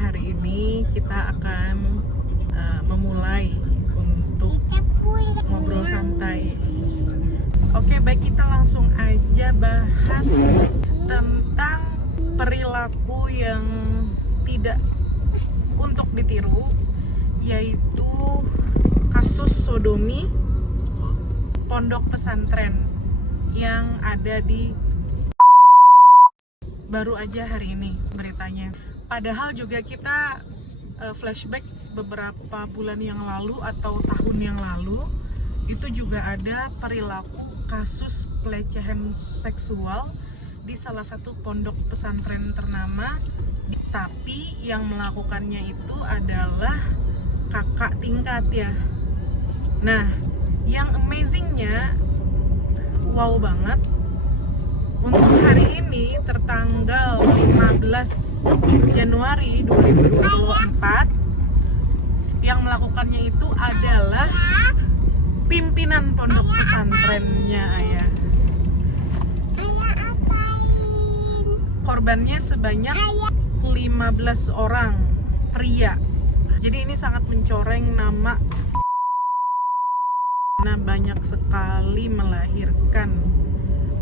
Hari ini kita akan memulai untuk ngobrol santai. Oke, baik, kita langsung aja bahas tentang perilaku yang tidak untuk ditiru, yaitu kasus sodomi pondok pesantren yang ada di baru aja hari ini beritanya. Padahal juga kita flashback beberapa bulan yang lalu atau tahun yang lalu, itu juga ada perilaku kasus pelecehan seksual di salah satu pondok pesantren ternama, tapi yang melakukannya itu adalah kakak tingkat ya. Nah, yang amazingnya, wow banget, untuk hari ini tertanggal 15 Januari 2024, yang melakukannya itu adalah pimpinan pondok pesantrennya ayah. Korbannya sebanyak 15 orang pria. Jadi ini sangat mencoreng nama, karena banyak sekali melahirkan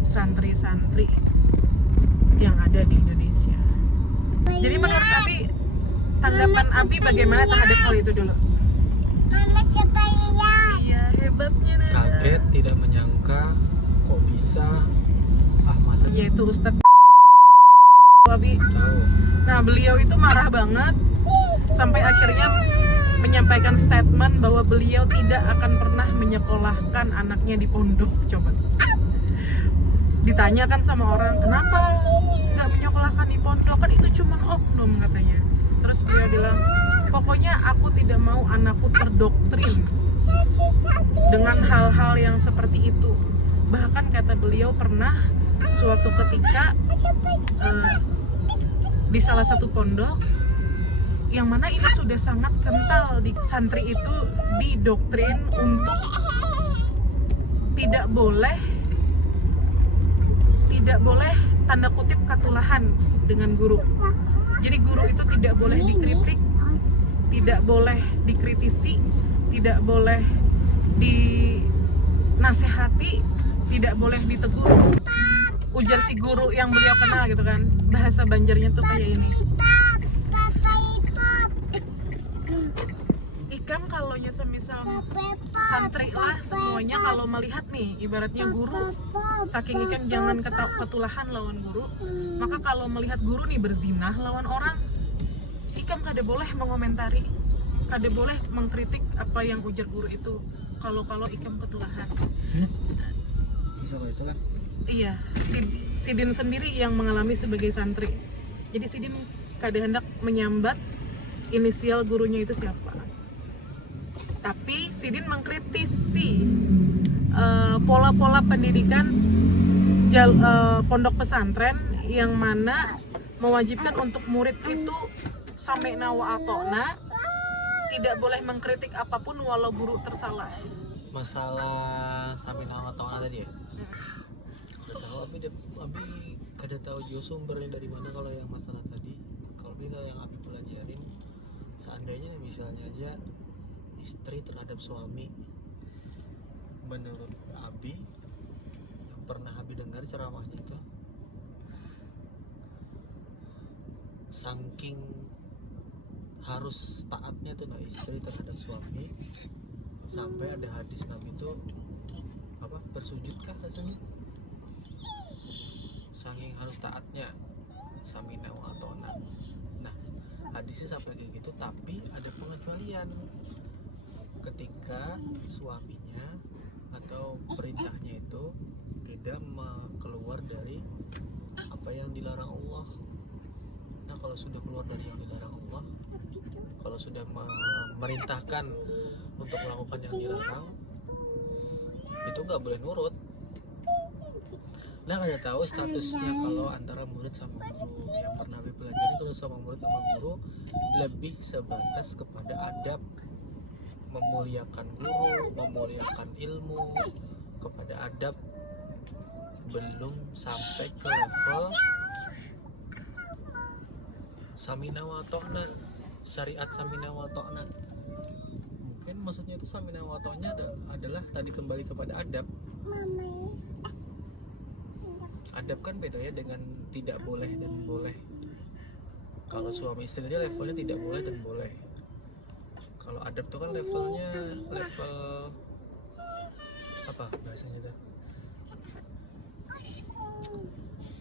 santri-santri yang ada di Indonesia. Jadi menurut Abi, tanggapan Abi bagaimana terhadap hal itu dulu? Mama coba lihat. Iya, hebatnya Nana. Kaget, tidak menyangka kok bisa. Masa Yaitu Ustadz Abi. tahu. Nah, beliau itu marah banget sampai akhirnya menyampaikan statement bahwa beliau tidak akan pernah menyekolahkan anaknya di pondok. Coba ditanyakan sama orang, kenapa nggak menyekolahkan di pondok, kan itu cuma oknum katanya. Terus beliau bilang, pokoknya aku tidak mau anakku terdoktrin dengan hal-hal yang seperti itu. Bahkan kata beliau pernah suatu ketika di salah satu pondok yang mana ini sudah sangat kental, di santri itu didoktrin untuk tidak boleh tanda kutip katulahan dengan guru. Jadi guru itu tidak boleh dikritik, tidak boleh dikritisi, tidak boleh dinasehati, tidak boleh ditegur. Ujar si guru yang beliau kenal gitu kan, bahasa Banjarnya tuh kayak ini. Ikam kalau semisal santri lah semuanya, kalau melihat nih ibaratnya guru, saking ikan jangan ketulahan lawan guru, maka kalau melihat guru nih berzinah lawan orang, ikam kada boleh mengomentari, kada boleh mengkritik apa yang ujar guru itu kalau ikam ketulahan. Bisa kayak itu kan? Iya, Sidin sendiri yang mengalami sebagai santri. Jadi Sidin kada hendak menyambat inisial gurunya itu siapa. Tapi Sidin mengkritisi pola-pola pendidikan pondok pesantren yang mana mewajibkan untuk murid itu sampai nawa atona tidak boleh mengkritik apapun walau guru tersalah. Masalah sampai nama tahun tadi ya? Tahu Abi kada tahu juga sumbernya dari mana kalau yang masalah tadi. Kalau yang Abi pelajarin, seandainya misalnya aja istri terhadap suami, menurut Abi yang pernah Abi dengar ceramahnya itu, saking harus taatnya tuh istri terhadap suami, sampai ada hadis Nabi itu bersujud kah rasanya, saking harus taatnya samina wa atona. Nah, hadisnya sampai kayak gitu, tapi ada pengecualian ketika suaminya atau perintahnya itu tidak keluar dari apa yang dilarang Allah. Nah, kalau sudah keluar dari yang dilarang Allah, kalau sudah memerintahkan untuk melakukan yang dilarang, itu nggak boleh nurut. Nah, kada tahu statusnya kalau antara murid sama guru. Yang pernah Abi pelajari, kalau sama murid sama guru lebih sebatas kepada adab, memuliakan guru, memuliakan ilmu, kepada adab, belum sampai ke level samina wa ta'na, syariat samina wa ta'na. Mungkin maksudnya itu samina wa ta'na adalah tadi kembali kepada adab. Mama. Adab kan beda ya dengan tidak boleh dan boleh. Kalau suami istri dia levelnya tidak boleh dan boleh. Kalau adab itu kan levelnya level apa bahasanya itu?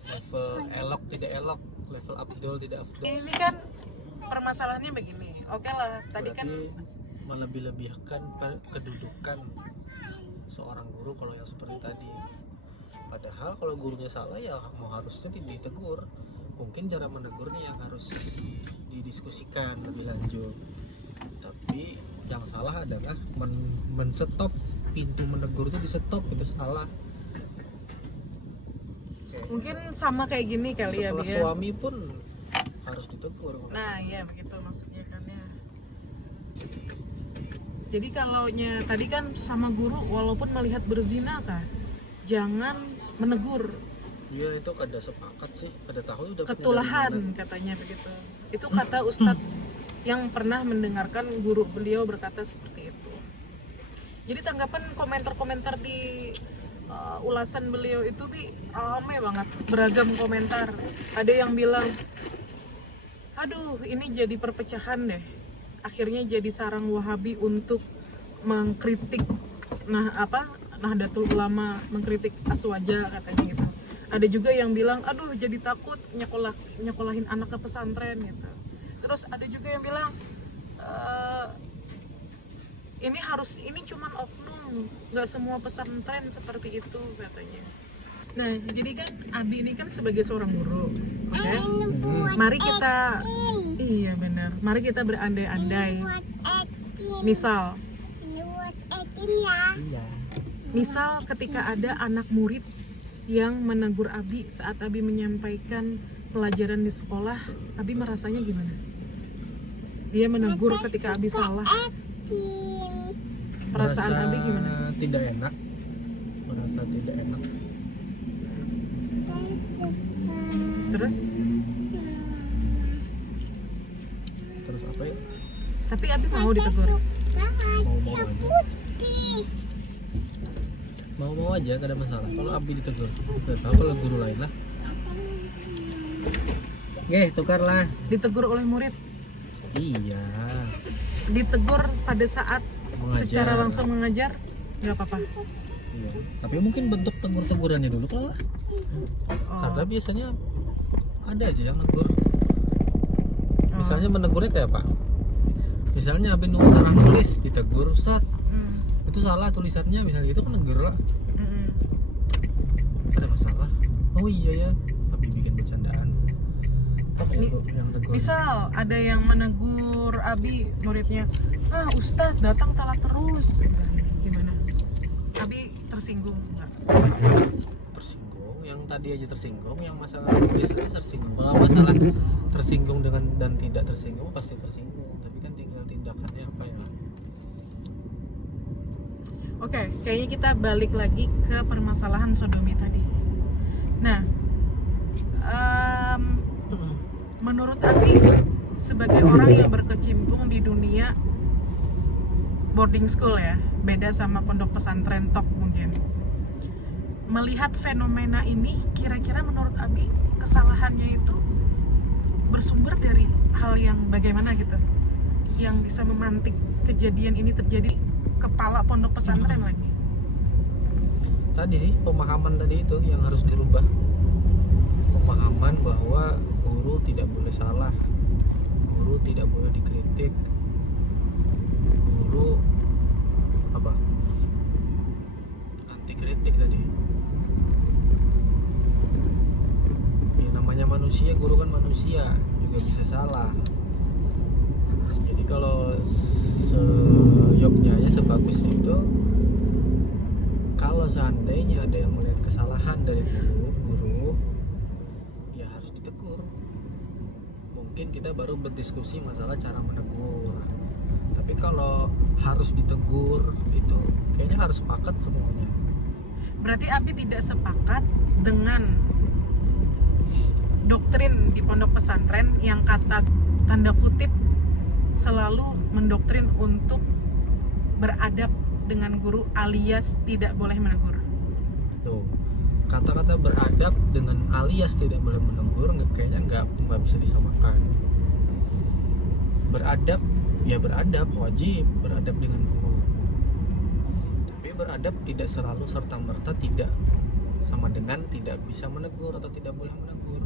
Level elok tidak elok, level abdul tidak abdul. Ini kan permasalahannya begini. Oke lah, tadi kan Berarti melebih-lebihkan kedudukan seorang guru kalau yang seperti tadi. Padahal kalau gurunya salah ya mau harusnya tidak ditegur. Mungkin cara menegurnya yang harus didiskusikan lebih lanjut. Tapi yang salah adalah men-stop pintu menegur itu di-stop, itu salah. mungkin sama kayak gini kali ya Setelah dia. suami pun harus ditegur. Nah, iya begitu maksudnya kan ya. Jadi kalaunya tadi kan sama guru walaupun melihat berzina kan, jangan menegur. Iya itu kada sepakat sih, kada tahu udah Ketulahan katanya begitu. Itu kata Ustadz yang pernah mendengarkan guru beliau berkata seperti itu. Jadi tanggapan komentar-komentar di ulasan beliau itu ramai banget, beragam komentar. Ada yang bilang, aduh ini jadi perpecahan deh. Akhirnya jadi sarang Wahabi untuk mengkritik Nahdlatul Ulama, mengkritik Aswaja katanya gitu. Ada juga yang bilang, aduh jadi takut nyekolahin anak ke pesantren gitu. Terus ada juga yang bilang, ini cuman oknum, nggak semua pesantren seperti itu katanya. Nah jadi kan Abi ini kan sebagai seorang guru, oke? Mari kita, iya benar, mari kita berandai-andai. Misal Misal ketika ada anak murid yang menegur Abi saat Abi menyampaikan pelajaran di sekolah, Abi merasanya gimana? Dia menegur ketika Abi salah. Perasaan Abi gimana? Tidak enak. Merasa tidak enak. Terus Apa ya? tapi Abi mau ditegur. Mau aja, gak ada masalah. Kalau Abi ditegur, gak tahu kalau guru lain lah. Tukar lah. Ditegur oleh murid, Iya. ditegur pada saat Mengajar. secara langsung mengajar, nggak apa-apa. Iya. Tapi mungkin bentuk tegurannya dulu kalau lah. Oh. Karena biasanya ada aja yang negur. Misalnya menegurnya kayak apa? Misalnya Abi salah nulis, ditegur, Ustaz. Itu salah tulisannya, misalnya gitu kan negur lah. Ada masalah. Oh iya ya, tapi bikin bercandaan. Tapi yang negur. Misal ada yang menegur Abi muridnya, Ustadz datang telat terus, gimana? Abi tersinggung nggak? Tersinggung, yang tadi aja tersinggung, yang masalah tulis itu tersinggung. Kalau masalah tersinggung dengan dan tidak tersinggung pasti tersinggung, tapi kan tinggal tindakannya apa ya. Oke, kayaknya kita balik lagi ke permasalahan sodomi tadi. Nah, menurut Abi sebagai orang yang berkecimpung di dunia boarding school ya, beda sama pondok pesantren top mungkin. Melihat fenomena ini, kira-kira menurut Abi kesalahannya itu bersumber dari hal yang bagaimana gitu, yang bisa memantik kejadian ini terjadi kepala pondok pesantren lagi. Tadi sih pemahaman tadi itu yang harus dirubah. Pemahaman bahwa guru tidak boleh salah, guru tidak boleh dikritik, guru apa? Anti kritik tadi. Ya namanya manusia, guru kan manusia, juga bisa salah. Jadi kalau seyoknya aja sebagusnya itu, kalau seandainya ada yang melihat kesalahan dari guru ya harus ditegur. Mungkin kita baru berdiskusi masalah cara menegur. Tapi kalau harus ditegur itu kayaknya harus sepakat semuanya. Berarti Abi tidak sepakat dengan doktrin di pondok pesantren yang kata tanda kutip selalu mendoktrin untuk beradab dengan guru alias tidak boleh menegur. Tuh, kata-kata beradab dengan alias tidak boleh menegur kayaknya nggak bisa disamakan. Beradab ya beradab, wajib beradab dengan guru. Tapi beradab tidak selalu serta-merta tidak sama dengan tidak bisa menegur atau tidak boleh menegur.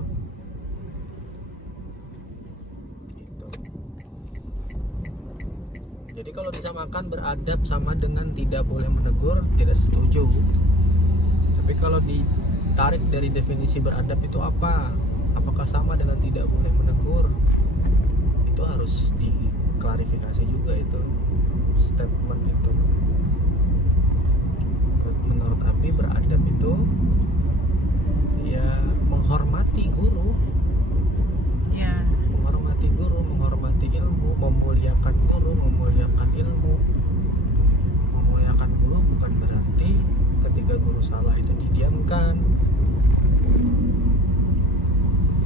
Gitu. Jadi kalau disamakan beradab sama dengan tidak boleh menegur, tidak setuju. Tapi kalau ditarik dari definisi beradab itu apa? Apakah sama dengan tidak boleh menegur? Itu harus diklarifikasi juga itu statement itu. Menurut Abi beradab itu ya menghormati guru. Ya, Menghormati guru, menghormati ilmu, memuliakan guru, memuliakan ilmu. Memuliakan guru bukan berarti ketika guru salah itu didiamkan.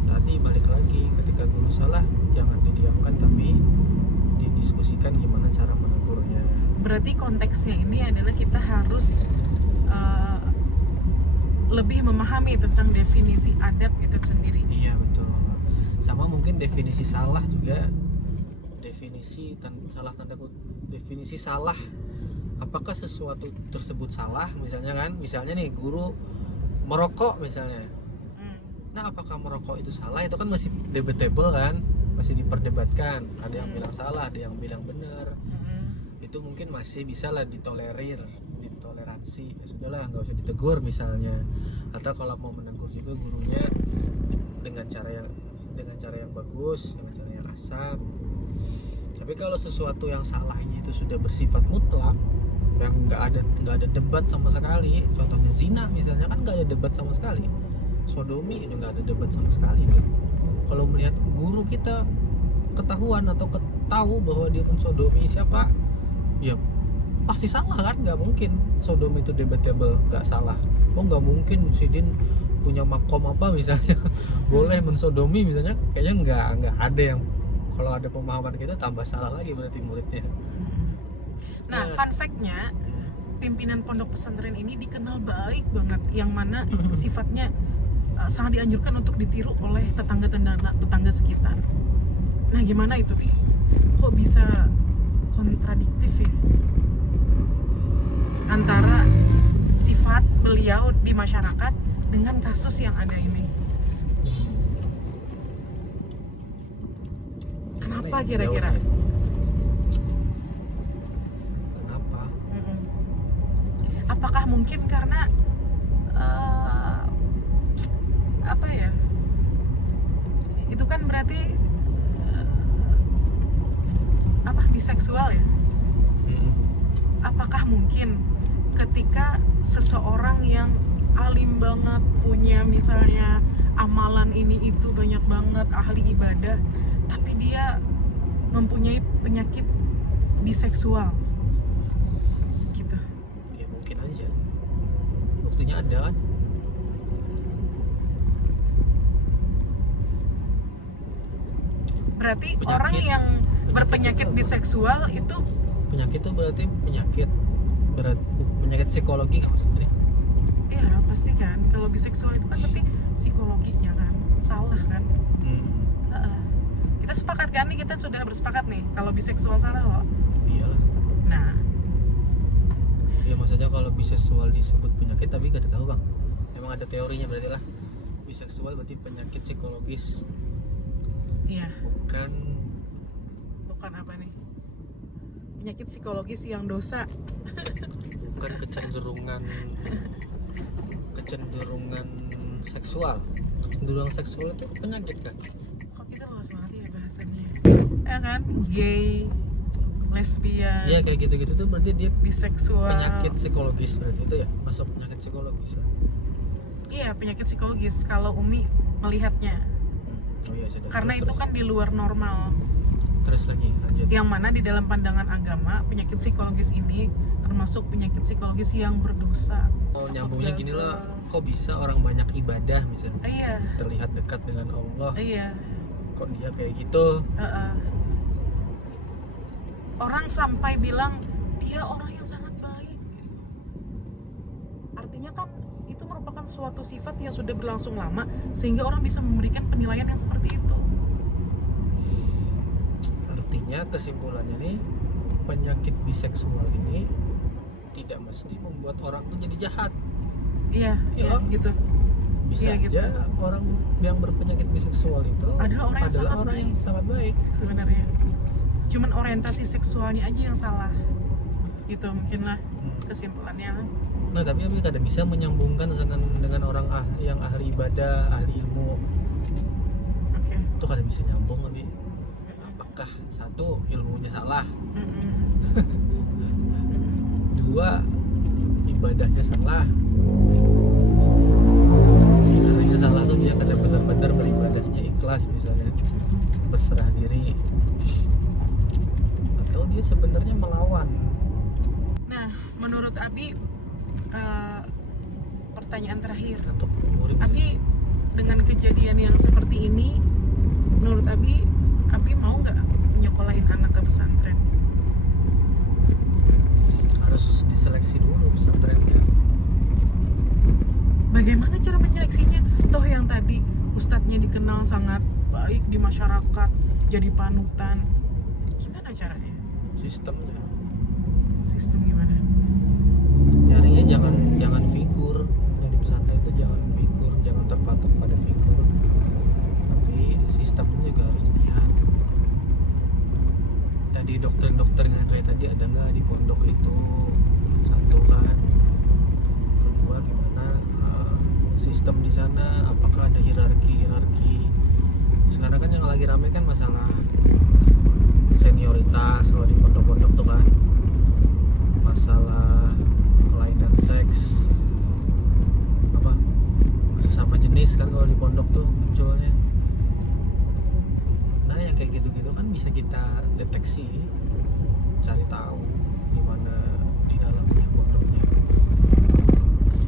Tadi balik lagi, ketika guru salah jangan didiamkan tapi didiskusikan gimana cara menegurnya. berarti konteksnya ini adalah kita harus lebih memahami tentang definisi adab itu sendiri. Iya betul. Sama mungkin definisi salah juga. Definisi salah tanda kutip, definisi salah. Apakah sesuatu tersebut salah? Misalnya nih guru merokok misalnya. Nah, apakah merokok itu salah? Itu kan masih debatable kan? Masih diperdebatkan. Ada yang bilang salah, ada yang bilang benar. Itu mungkin masih bisa lah ditoleransi. Ya sudahlah, nggak usah ditegur misalnya. Atau kalau mau menegur juga gurunya dengan cara yang bagus, dengan cara yang asal. Tapi kalau sesuatu yang salahnya itu sudah bersifat mutlak, yang nggak ada debat sama sekali, contohnya zina misalnya kan nggak ada debat sama sekali, sodomi itu nggak ada debat sama sekali kan. Kalau melihat guru kita ketahuan atau tahu bahwa dia mensodomi siapa, ya pasti salah kan, nggak mungkin sodomi itu debatable nggak salah. Oh nggak mungkin Sidin punya makom apa misalnya boleh mensodomi misalnya, kayaknya nggak ada yang, kalau ada pemahaman kita tambah salah lagi berarti muridnya. Nah, fun fact-nya, pimpinan pondok pesantren ini dikenal baik banget, yang mana sifatnya sangat dianjurkan untuk ditiru oleh tetangga sekitar. Nah, gimana itu, Bi? Kok bisa kontradiktif ya? Antara sifat beliau di masyarakat dengan kasus yang ada ini. Kenapa kira-kira? Kenapa? Apakah mungkin karena apa ya? Itu kan berarti biseksual ya? Apakah mungkin ketika seseorang yang alim banget, punya misalnya amalan ini itu banyak banget, ahli ibadah, tapi dia mempunyai penyakit biseksual gitu? Ya mungkin aja, buktinya ada kan. Berarti orang yang berpenyakit biseksual itu penyakit itu berarti penyakit psikologi kan maksudnya? ya pasti kan, kalau biseksual itu kan berarti psikologinya kan salah kan. Kita sepakat kan nih, kita sudah bersepakat nih kalau biseksual salah loh. Iyalah. Nah, Ya maksudnya kalau biseksual disebut penyakit tapi gak tahu bang. Emang ada teorinya berarti lah. Biseksual berarti penyakit psikologis. iya. Bukan apa nih? Penyakit psikologis yang dosa. bukan kecenderungan seksual. Kecenderungan seksual itu penyakit kan? Kok kita luas banget ya bahasannya? Ya kan? Gay, lesbian, Iya kayak gitu-gitu tuh berarti dia biseksual. penyakit psikologis berarti itu ya, masuk penyakit psikologis ya. Iya, penyakit psikologis kalau Umi melihatnya. Oh iya sudah. Karena itu kan di luar normal. Terus lagi lanjut. Yang mana di dalam pandangan agama, penyakit psikologis ini termasuk penyakit psikologis yang berdosa. Oh, nyambungnya gini loh, kok bisa orang banyak ibadah misalnya Iya, terlihat dekat dengan Allah, iya. kok dia kayak gitu? Orang sampai bilang dia orang yang sangat baik gitu. Artinya kan itu merupakan suatu sifat yang sudah berlangsung lama sehingga orang bisa memberikan penilaian yang seperti itu. Artinya kesimpulannya nih, penyakit biseksual ini tidak mesti membuat orang tuh jadi jahat. Iya, iya Ya. gitu. Bisa Iya, gitu. aja orang yang berpenyakit biseksual itu Adalah orang yang sangat orang yang sangat baik. Sebenarnya cuman orientasi seksualnya aja yang salah gitu mungkin lah kesimpulannya. Nah tapi Abi kadang bisa menyambungkan dengan orang yang ahli ibadah, ahli ilmu. Oke. Itu kadang bisa nyambung Abi. Apakah satu, ilmunya salah, dua, ibadahnya salah. Ibadahnya salah tuh dia kadang benar-benar beribadahnya ikhlas misalnya, berserah diri, atau dia sebenarnya melawan. Nah, menurut Abi, pertanyaan terakhir, Untuk murid Abi dengan kejadian yang seperti ini, menurut Abi mau nggak nyekolahin anak ke pesantren? harus diseleksi dulu pesantrennya. Bagaimana cara menyeleksinya? Toh yang tadi ustadznya dikenal sangat baik di masyarakat, jadi panutan. Gimana caranya? Sistemnya Sistem gimana? nyarinya jangan figur, nyari pesantren itu jangan terpatok pada figur, tapi sistemnya juga harus dilihat. Tadi dokter-dokternya kayak tadi ada nggak di pondok itu, satu kan. Kedua gimana sistem di sana, apakah ada hierarki. Sekarang kan yang lagi rame kan masalah senioritas kalau di pondok-pondok tuh kan, masalah kelainan seks, apa sesama jenis kan kalau di pondok tuh munculnya. Nah yang kayak gitu-gitu kan bisa kita deteksi, cari tahu gimana di dalamnya pondoknya.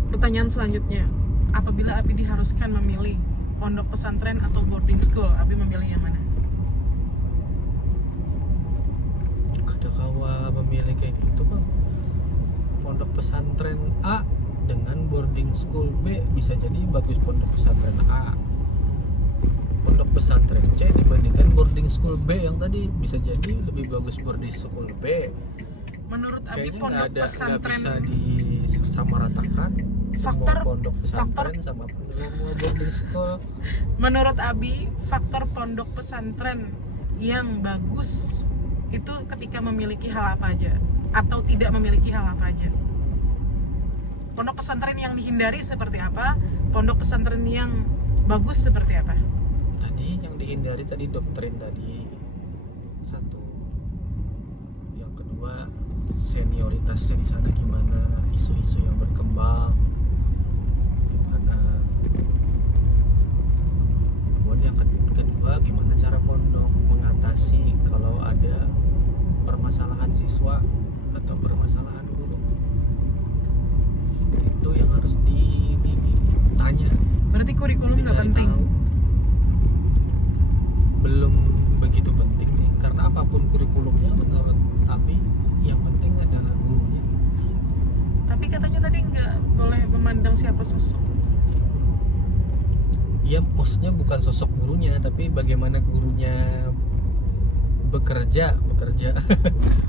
Pertanyaan selanjutnya, apabila Abi diharuskan memilih pondok pesantren atau boarding school, Abi memilih yang mana? Kadakawa memilih kayak gitu bang, pondok pesantren A dengan boarding school B, bisa jadi bagus pondok pesantren A. Pondok pesantren C dibandingkan boarding school B yang tadi, bisa jadi lebih bagus boarding school B. Menurut Abi Kayaknya pondok nggak pesantren bisa disamaratakan Faktor- semua pondok pesantren sama boarding school. Menurut Abi, faktor pondok pesantren yang bagus itu ketika memiliki hal apa aja atau tidak memiliki hal apa aja. Pondok pesantren yang dihindari seperti apa? Pondok pesantren yang bagus seperti apa? Tadi yang dihindari tadi doktrin tadi satu, yang kedua senioritasnya di sana gimana, isu-isu yang berkembang gimana, kemudian yang kedua gimana cara pondok mengatasi kalau ada permasalahan siswa atau permasalahan guru. Itu yang harus ditanya. Berarti kurikulum nggak Dicari penting. tahu. Belum begitu penting sih, karena apapun kurikulumnya menurut Abi yang penting adalah gurunya. Tapi katanya tadi nggak boleh memandang siapa sosok. Ya maksudnya bukan sosok gurunya, tapi bagaimana gurunya bekerja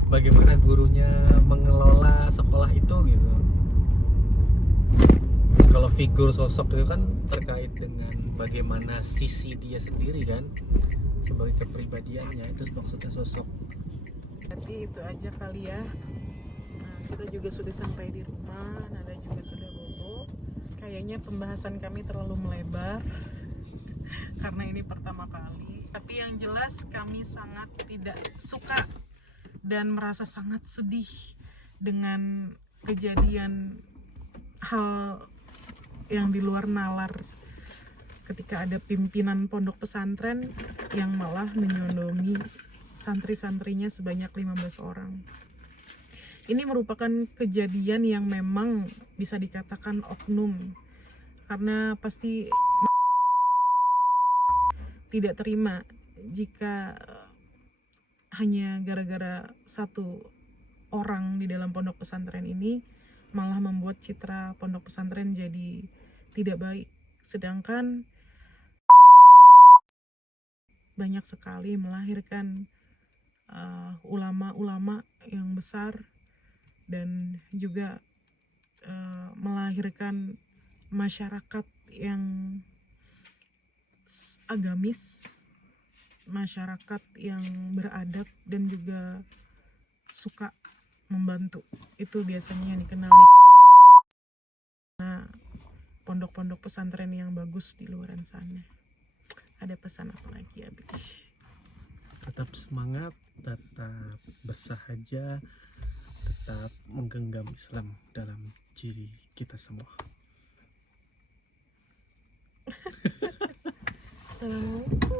bagaimana gurunya mengelola sekolah itu gitu. Kalau figur sosok itu kan terkait dengan bagaimana sisi dia sendiri kan, sebagai kepribadiannya, itu maksudnya sosok. Jadi itu aja kali ya. Nah, kita juga sudah sampai di rumah, Nada juga sudah bobo. Kayaknya pembahasan kami terlalu melebar karena ini pertama kali. Tapi yang jelas kami sangat tidak suka dan merasa sangat sedih dengan kejadian hal yang di luar nalar ketika ada pimpinan pondok pesantren yang malah menyodomi santri-santrinya sebanyak 15 orang. Ini merupakan kejadian yang memang bisa dikatakan oknum, karena pasti tidak terima jika hanya gara-gara satu orang di dalam pondok pesantren ini malah membuat citra pondok pesantren jadi tidak baik. Sedangkan banyak sekali melahirkan ulama-ulama yang besar dan juga melahirkan masyarakat yang agamis, masyarakat yang beradab dan juga suka membantu. Itu biasanya yang dikenal di pondok-pondok pesantren yang bagus di luar sana. Ada pesan apa lagi, Abi? Tetap semangat, tetap bersahaja, tetap menggenggam Islam dalam diri kita semua. Assalamualaikum.